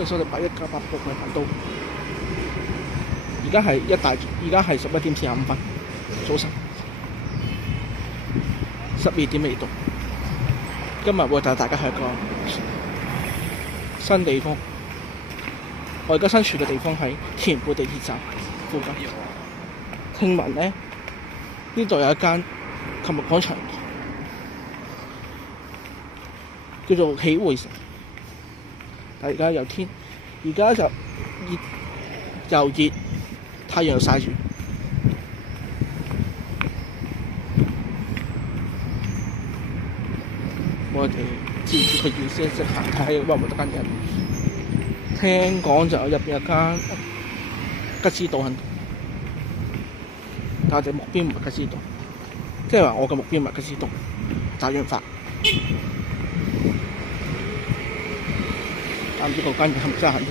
歡迎收睇818國際頻道。而家係11點45分，早晨12點未到。今日會帶大家去一個新地方。我而家身處嘅地方喺田貝地鐵站附近。聽聞呢度有一間購物廣場，叫做喜匯城。但而家有天，而家就又熱，太陽又曬住。我哋照住佢意思即行睇下有冇得間嘢。聽講就入邊有間吉之島喺度，但係我哋目標唔係吉之島，即係話我嘅目標唔係吉之島，炸潤發。但唔知嗰間嘢係咪真係喺度？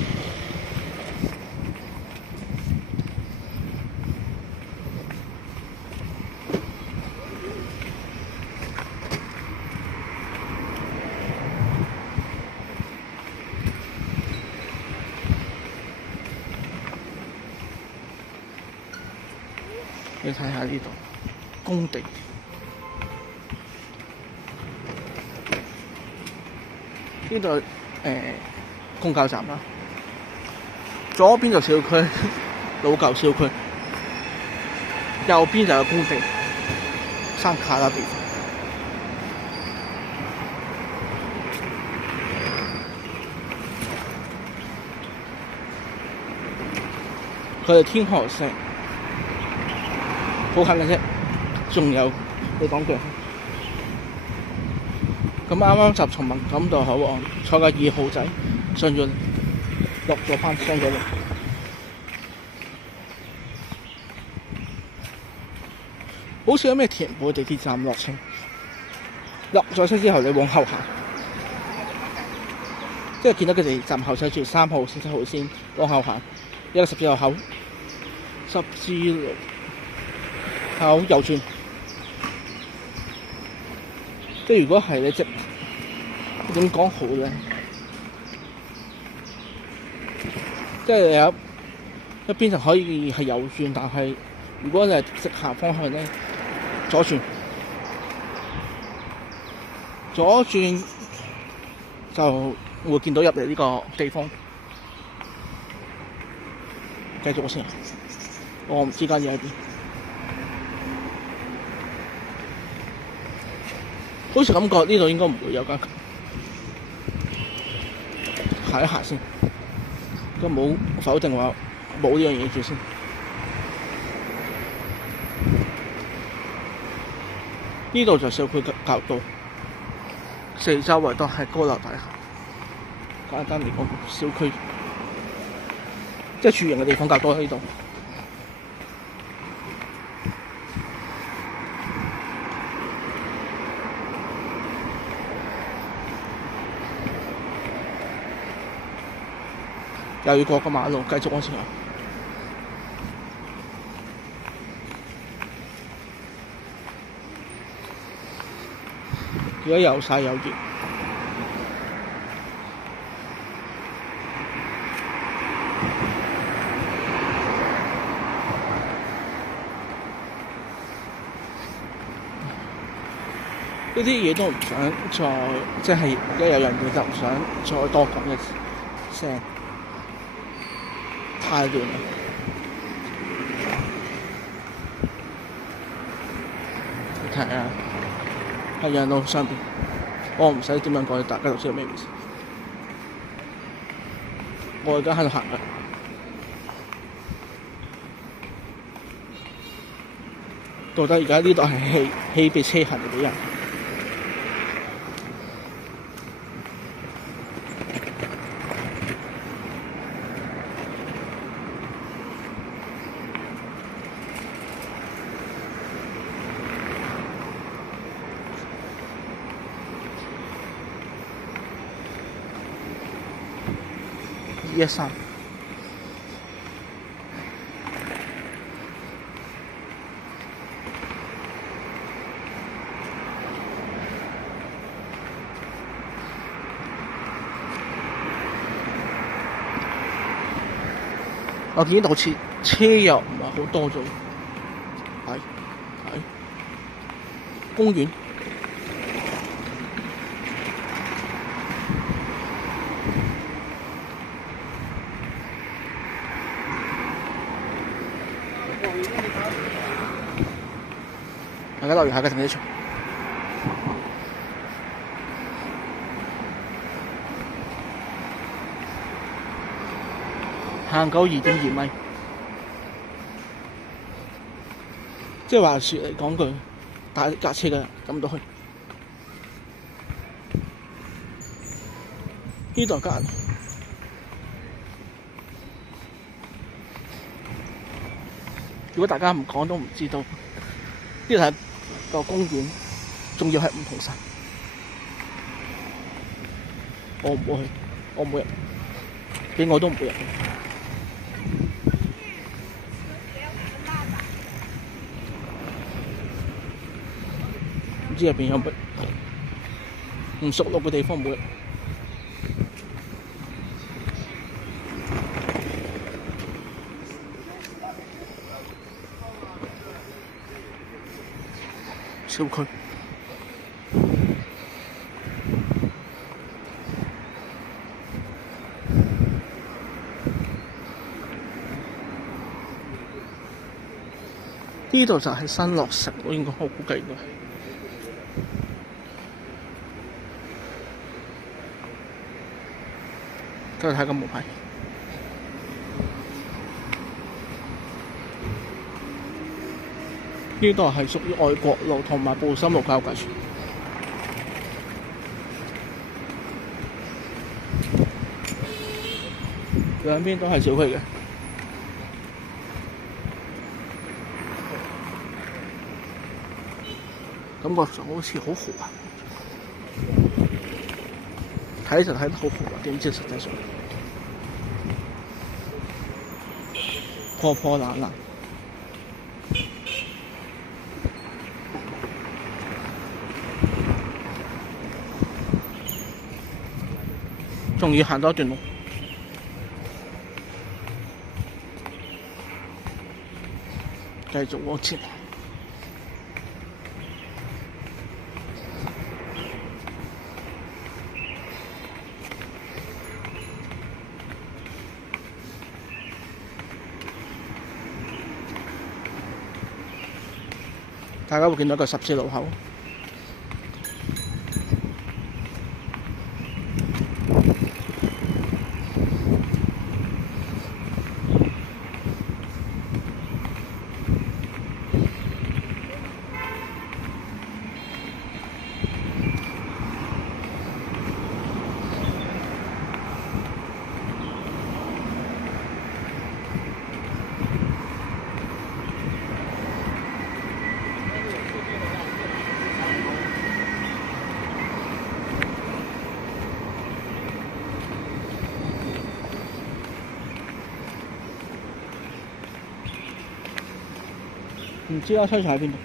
你睇下呢度工地，呢度公交站啦，左邊就小區，老舊小區，右邊就有工地，山卡拉地方。佢哋天河城好近嘅啫，仲有你講句，咁啱啱就從文錦渡口岸坐架2號仔上咗落咗班上咗嚟，好似有咩田貝地鐵站落車，落咗車之後你往後行，即係見到佢哋站後寫住3號線、7號線，往後行一個十字路口，十字路口右轉。即係如果係你即點講好咧？即係有一邊就可以係右轉，但係如果你係直行方向咧，左轉就會見到入嚟呢個地方。繼續先，我唔知間嘢喺邊，好似感覺呢度應該唔會有間，行一行先，都冇否定話冇呢樣嘢住先。呢度就小區較多，四周圍都係高樓大廈。簡單嚟講，小區即係住人嘅地方較多喺呢度。又要過個馬路，繼續往前行。而家又曬又熱，呢啲嘢都唔想再，即係而家有人嘅就唔想再多講嘅聲。太亂啦！你睇下喺人路上邊，我唔使點樣講，大家都知道咩意思。我而家喺度行緊，到底而家呢度係氣俾車行定俾人？113我見到好似車又唔係好多咗，係公園。大家留意下嘅停車場，行夠2.2米，即係話説嚟講句，打架車嘅人入唔到去。呢度隔，如果大家唔講都唔知道，呢度係個公園，仲要係唔同晒。我唔會去，我唔會入，俾我都唔會入。唔知入邊有乜唔熟路嘅地方唔會入。小區。呢度就係新樂城，我應該我估計應該係。跟住睇個門牌。呢度係屬於愛國路同埋步心路交界處，兩邊都係小區嘅。感覺上好似好豪啊！睇就睇得好豪啊，點知實際上破破爛爛。仲要行多一段路，繼續往前。大家會見到一個14路口。唔知啊，商場喺邊度？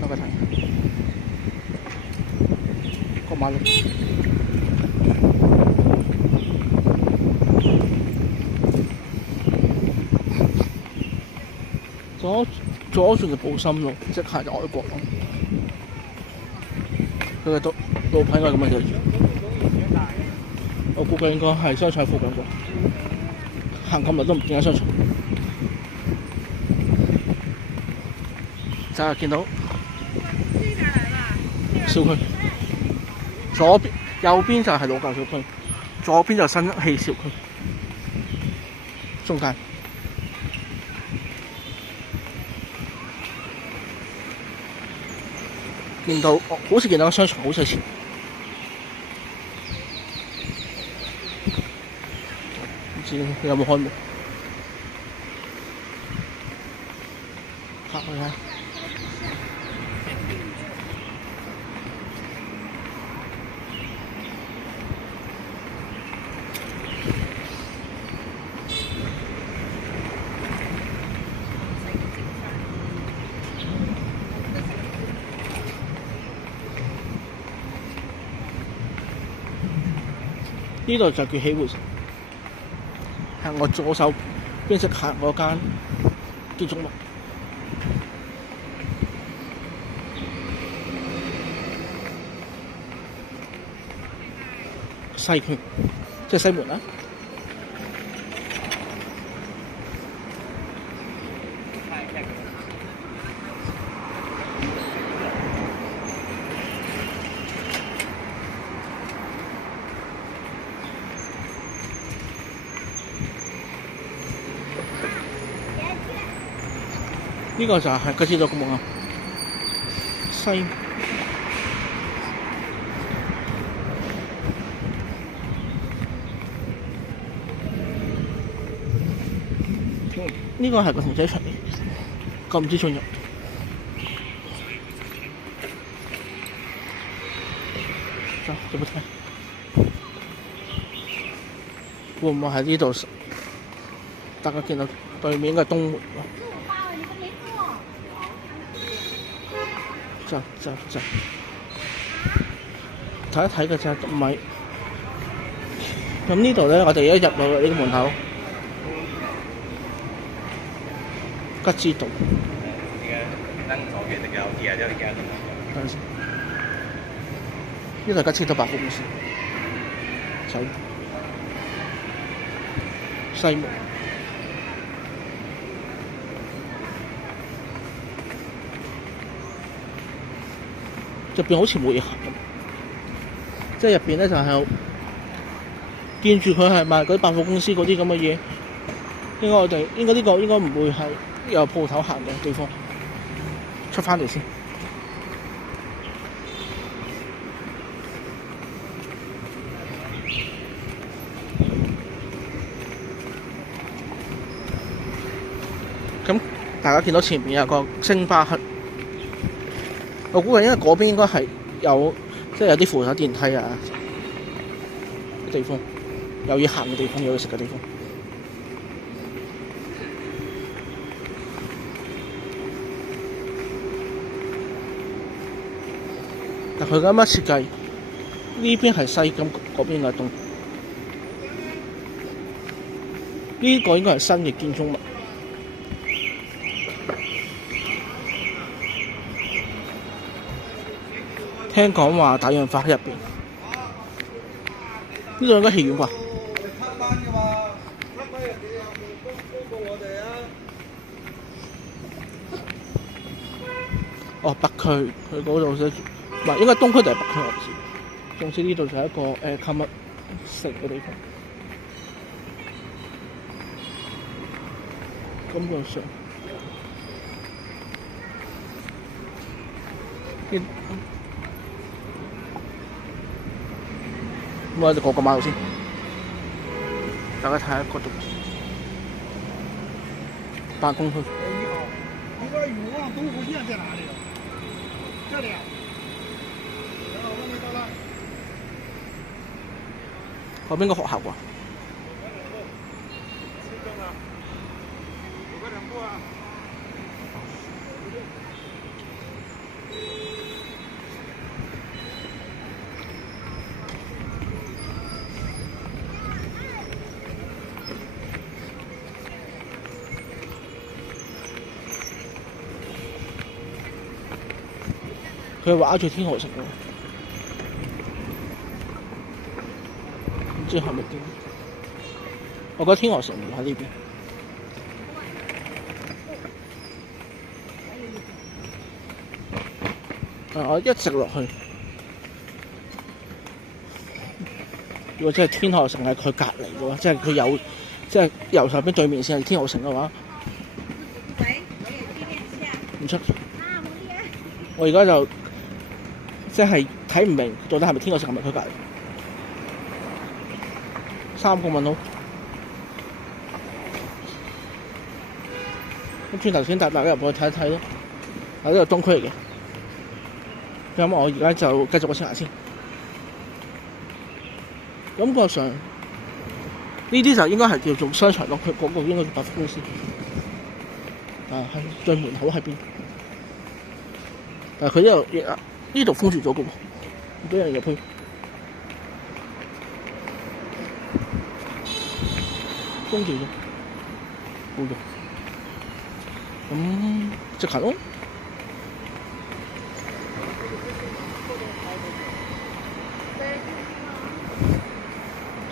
等我睇個馬路。左轉就步心路，即係就愛國路。佢嘅路牌應該咁樣寫住。我估計應該係商場附近啩。行咁耐都唔見間商場，就係見到小區，左邊右邊就係老舊小區，左邊就新氣小區，中間見到好似見到個商場好細前。有冇開門？行去睇。呢度就叫喜匯城，係我左手邊識行嗰間建築物。西區即係西門啦。呢個就係吉之島公墓啊，西呢個係個停車場嚟，禁止進入。走，做乜睇？會唔會喺呢度？大家見到對面嘅東門喎。走，睇一睇嘅啫，唔係。咁呢度咧，我哋一入到呢個門口，吉之島。等陣先，呢度係吉之島百貨公司，走西門。入邊好似冇嘢行咁，即係入邊咧就係見住佢係賣嗰啲百貨公司嗰啲咁嘅嘢。我哋應該呢個應該唔會係有鋪頭行嘅地方。出翻嚟先。咁大家見到前面有個星巴克。我估計因為嗰邊應該係有即係有啲扶手電梯啊地方，有嘢行嘅地方，有嘢食嘅地方。但佢咁樣設計，呢邊係西，咁嗰邊係東。呢個應該係新嘅建築物。聽講話打印法喺入邊，呢度應該戲院啩？哦，北區佢嗰度寫住，唔係應該東區定係北區我唔知。總之呢度就係一個購物食嘅地方。感覺上咁我哋過個馬路先，大家睇下嗰度辦公區。你個永旺東湖線在哪裡？這裡啊。我還沒到啦。嗰邊個學校啩？佢畫住天河城喎，唔知係咪點？我覺得天河城唔喺呢邊。我一直落去，如果真係天河城係佢隔離嘅話，即係佢有，即係右手邊對面先係天河城嘅話，唔出。我而家就即係睇唔明到底係咪天河城係咪佢隔離？3個問號。咁轉頭先帶大家入去睇一睇咯。呢個東區嚟嘅。咁我而家就繼續我先行先。感覺上呢啲就應該係叫做商場咯，佢嗰個應該係百貨公司。係最門口喺邊？但係佢呢度封住咗嘅喎，唔俾人入去。鐘幾鐘，好用。咁即刻咯。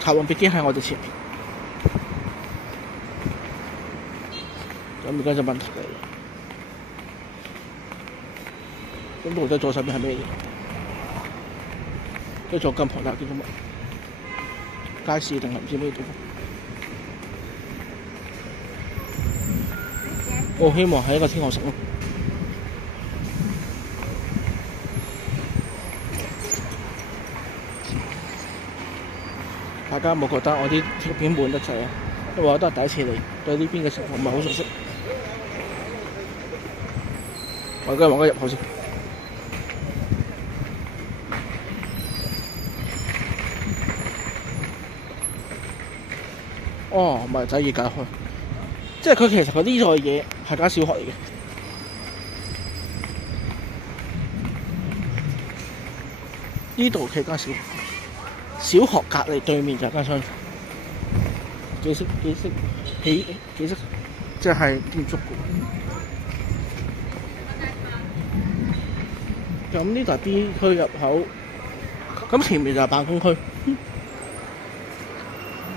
客運飛機喺我哋前面，咁而家就問題嚟啦。咁到底左手邊係咩嘢？跟住咁龐大叫做乜？街市定係唔知咩地方？我希望係一個天河城咯。大家有冇覺得我啲條片悶得滯啊？因為我都係第一次嚟，對呢邊嘅情況唔係好熟悉。我而家揾個入口先。哦，咪仔要解開，即係佢其實佢呢座嘢係間小學嚟嘅。呢度係間小學。小學隔離對面就係間商場，幾識，即係建築嘅。咁呢度係 B 區入口，咁前面就係辦公區。咁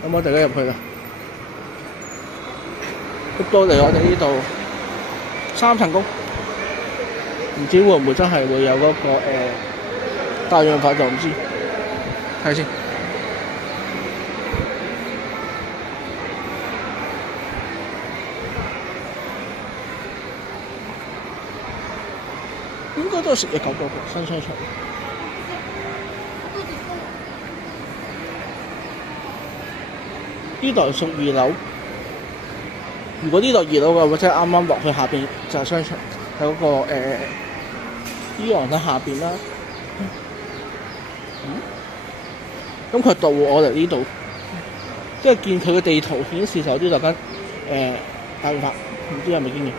我哋而家入去啦。入到嚟我哋呢度3層高，唔知會唔會真係會有嗰個大潤發就唔知。睇先，應該都係食嘢較多嘅新商場。呢度係屬2樓，如果呢度2樓嘅話，即係啱啱落去下邊就係商場，喺嗰個依行喺下邊啦。咁佢導我嚟呢度，即係見佢嘅地圖顯示就有啲就間大潤發，唔知係咪經驗？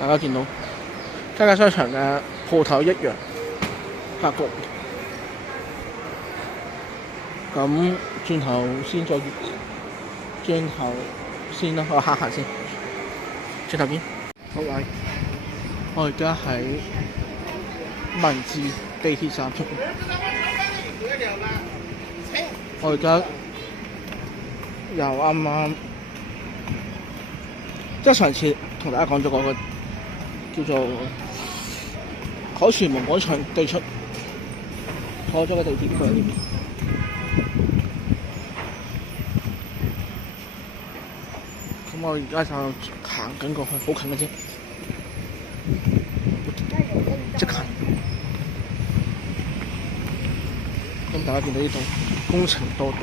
大家見到間商場嘅鋪頭一樣格局。咁轉頭先啦，我行下先，轉頭見。各位，我而家喺文治地鐵站出邊。我而家又啱，即係上次同大家講咗嗰個叫做凱旋門廣場對出，坐咗個地鐵過嚟呢邊。咁我而家就行緊過去，好近嘅啫，即近。咁大家見到呢度工程多到，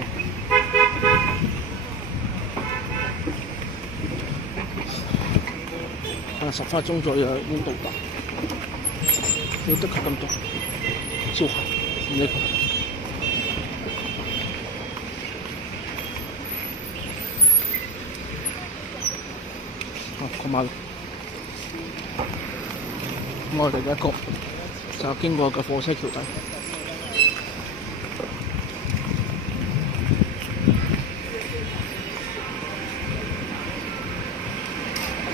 可能10分鐘左右已經到達。要得佢咁多，超行唔理佢。過馬路，我哋嘅一個就經過嘅火車橋底，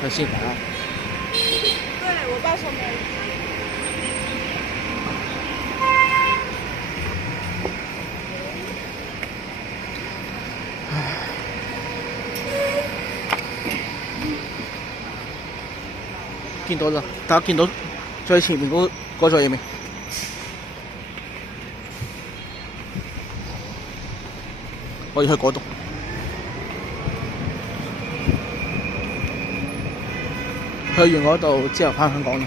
睇先啊！對，我報上面。見到啦，大家見到最前面嗰座嘢未？我要去嗰度。去完嗰度之後返香港啦。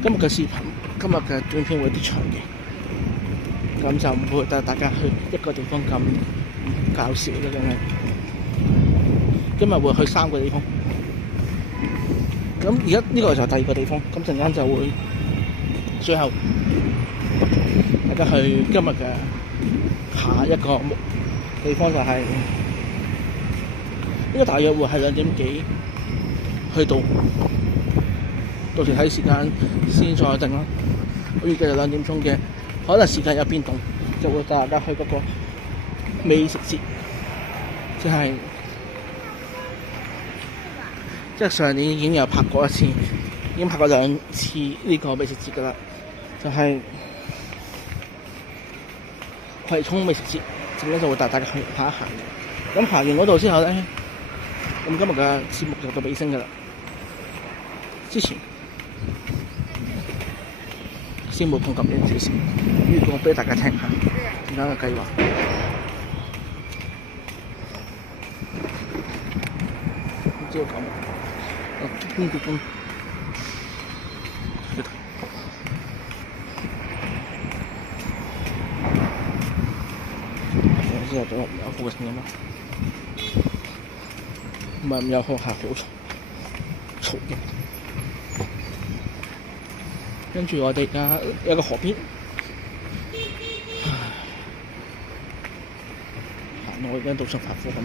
今日嘅視頻。今日嘅短片會有啲長嘅，咁就唔會帶大家去一個地方咁搞笑嘅，真係。今日會去3個地方，咁而家呢個就係第2個地方，咁陣間就會最後大家去今日嘅下一個地方就係、應該大約會係2點幾去到，到時睇時間先再定啦。我預計就2點鐘嘅，可能時間有變動，就會帶大家去嗰個美食節，即係上年已經有拍過一次，已經拍過2次呢個美食節㗎啦，就係、葵涌美食節，陣間就會帶大家去行一行嘅。咁行完嗰度之後咧，咁今日嘅節目就到尾聲㗎啦。之前先冇講咁樣少少，預告俾大家聽下點樣嘅計劃。唔知道講乜，公故宮。之後仲有附近嘅嘛，唔係有學校好嘈嘅。跟住我哋而家有個河邊，行落去跟到上排貨咁。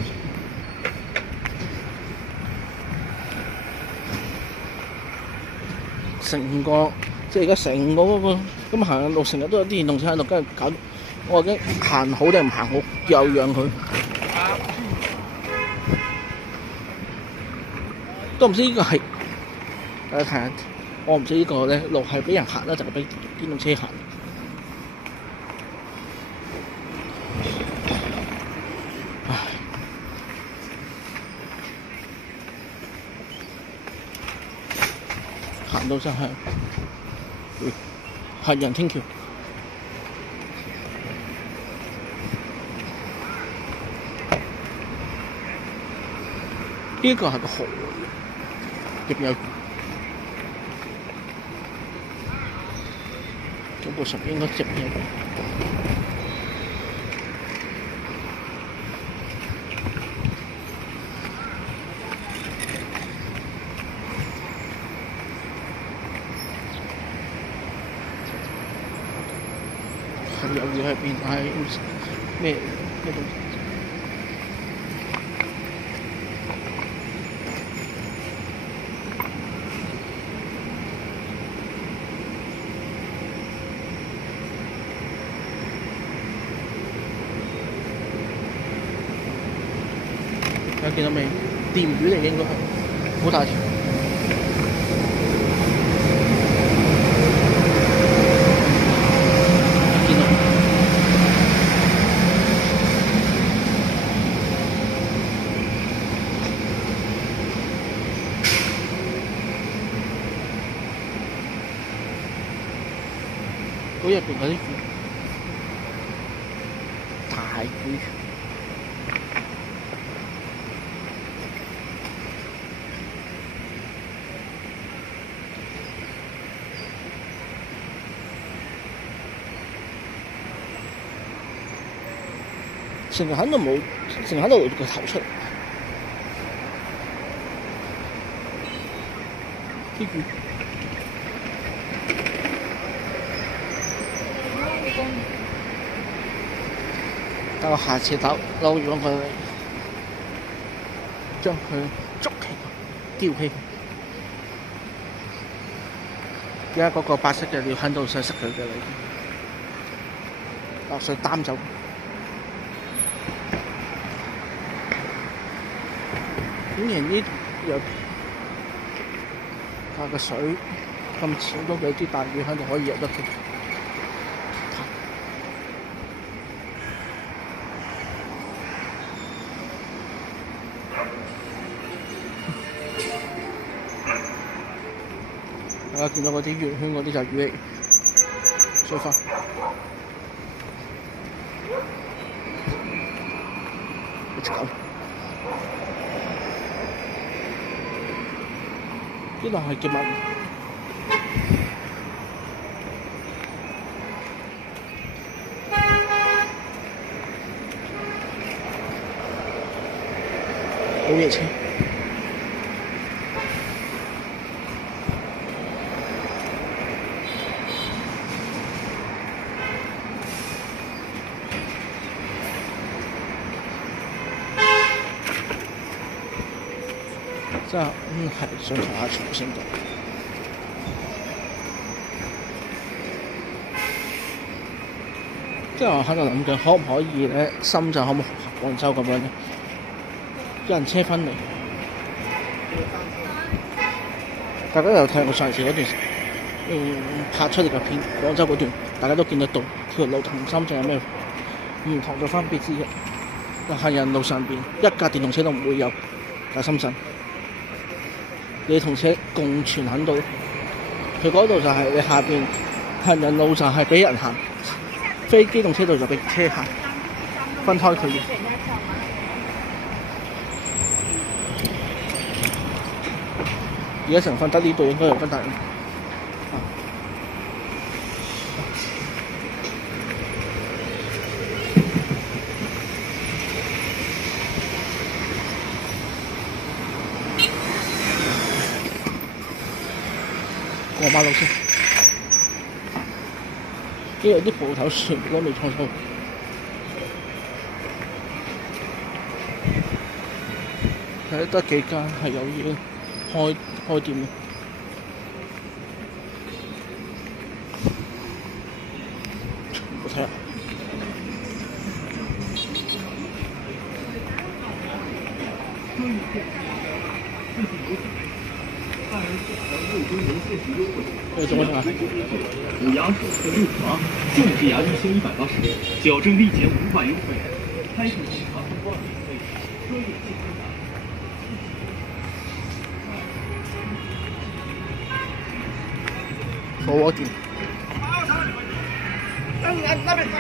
成個即係而家成個嗰個咁行路，成日都有啲電動車喺度，跟住搞到我已經行好定唔行好，又讓佢，都唔知呢個係大家睇下。我唔知呢個咧路係俾人行啦，就係俾電動車行。唉，行到真係行人天橋。呢個係個河，入邊有。總部上面應該接應。係有嘢喺邊，係咩東西？大家見到未？電魚嚟嘅應該係，好大條。見到嗰入邊嗰啲魚，大魚。成日喺度冇，成日喺度露個頭出嚟。啲魚，但我下次撈完佢，將佢捉起、吊起。而家嗰個白色嘅料喺度想塞佢嘅啦，已經落水擔走。竟然呢有下個水咁淺，都有啲大魚喺度可以入得嘅。大家見到嗰啲圓圈嗰啲就係魚嚟，水花。一隻狗。呢度係叫乜？老爺車。即係係想睇下長勝度。即係我喺度諗緊，可唔可以咧？深圳可唔可以學廣州咁樣咧？有人車翻嚟，大家有睇我上次嗰段拍出嚟嘅片，廣州嗰段，大家都見得到條路同深圳有咩唔同嘅分別之一。行人路上邊一架電動車都唔會有，喺深圳，你同車共存喺度。佢嗰度就係你下邊行人路就係俾人行，非機動車道就俾車行，分開佢嘅。而家成分得呢度應該有分大。過馬路先，因為啲鋪頭全部都未裝修，係得幾間係有嘢開店嘅。我睇下，怎么啥？补牙手术6床，种植牙1180元，矫正力减500优惠，开设检查通报免费，专业健康码。火锅店。那边高。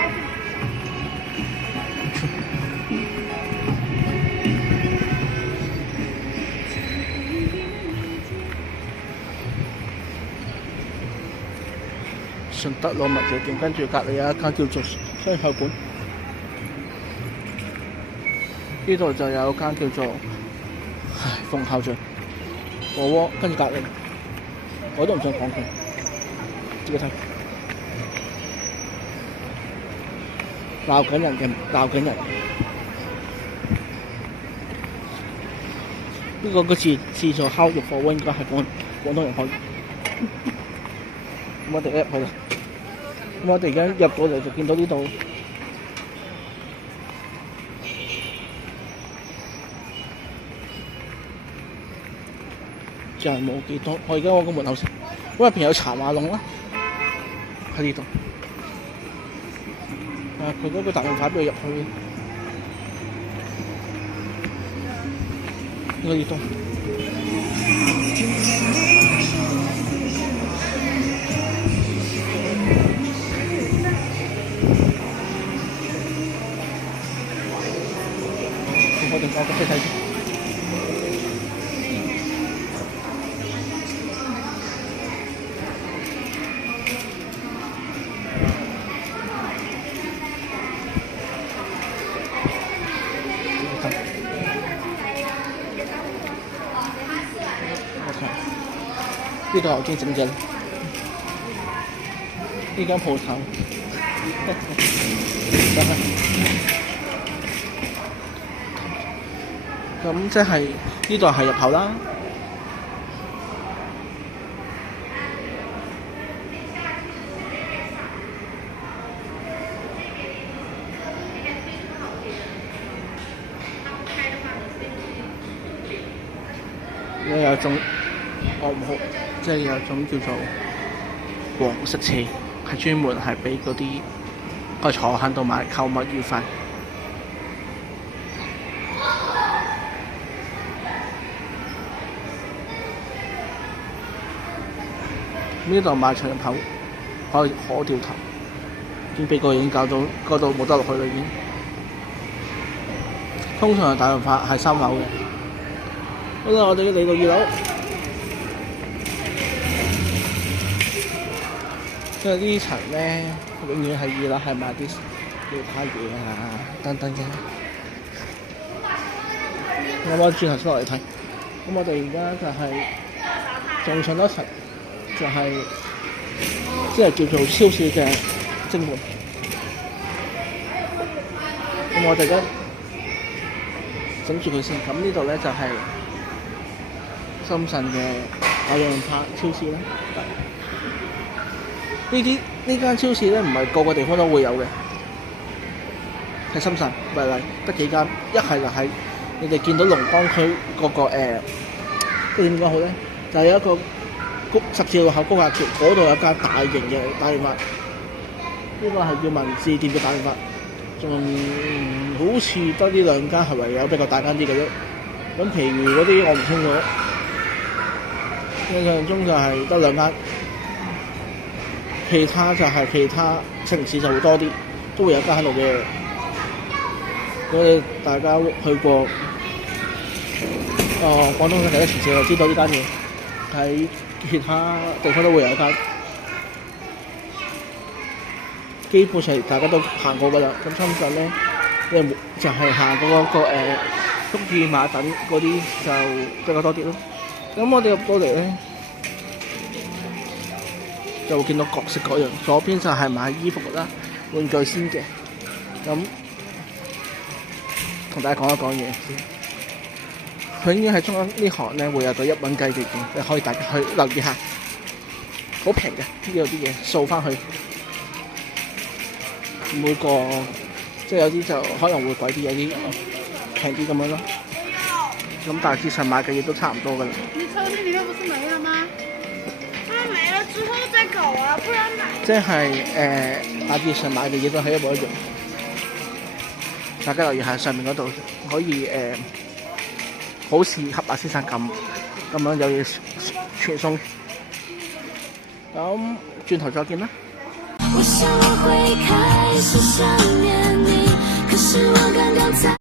順德路物業店，跟住隔離有一間叫做雙菜館，呢度就有一間叫做鳳校聚火鍋，跟住隔離我都唔想講佢，自己睇鬧緊人嘅鬧緊人，呢個個自助烤肉火鍋應該係廣東人開。咁我哋入去啦，咁我哋而家入到嚟就見到呢度，就係冇幾多。我而家我個門口先，咁入邊有茶馬龍啦，喺呢度。佢嗰個大門牌俾佢入去，呢度。我哋我俾睇先。呢度已經整咗啦，呢間鋪頭，咁即係呢度係入口啦。有一種唔好，即係有一種叫做黃色車，係專門係俾嗰啲可以坐喺度買購物愉快。呢度賣長頭可掉頭，已經俾個已經搞到嗰度冇得落去啦已經。通常係大潤發係3樓嘅。好啦，我哋要嚟到2樓，因為呢層咧永遠係2樓係賣啲其他嘢啊等等嘅。咁我轉頭先落嚟睇，咁我哋而家就係仲上多層，就係即係叫做超市嘅正門。咁我哋而家整住佢先，咁呢度咧就係深圳嘅大潤發超市啦。呢間超市咧唔係個個地方都會有嘅，喺深圳為例得幾間，一係就係你哋見到龍崗區嗰個點講好咧，就係有一個十字路口高架橋嗰度有一間大型嘅大潤發，呢個係叫文字店嘅大潤發，仲好似得呢兩間係唯有比較大間啲嘅啫。咁其餘嗰啲我唔清楚，印象中就係得兩間，其他就係其他城市就會多啲，都會有間喺度嘅。所以大家去過廣東嘅其他城市就知道呢間嘢，喺其他地方都會有一間。基本上大家都行過㗎啦。咁深圳咧，你就係行過嗰個福爾馬等嗰啲就比較多啲咯。咁我哋入到嚟咧，就會見到各式各樣。左邊就係買衣服啦、玩具先嘅。咁同大家講一講嘢先。佢應該喺中間呢行咧會有個1蚊雞嘅券，你可以大家去留意下，好平嘅呢度啲嘢，掃翻去。每個即係有啲就可能會貴啲，有啲平啲咁樣咯。咁大致上買嘅嘢都差唔多㗎啦。你抽屉裡面不是沒了嗎？它沒了之後再搞啊，不然買。即係大致上買嘅嘢都係一模一樣。大家留意下上面嗰度，可以好似黑白先生咁樣有嘢傳送。咁轉頭再見啦。我想我會開始想念你，可是我剛剛才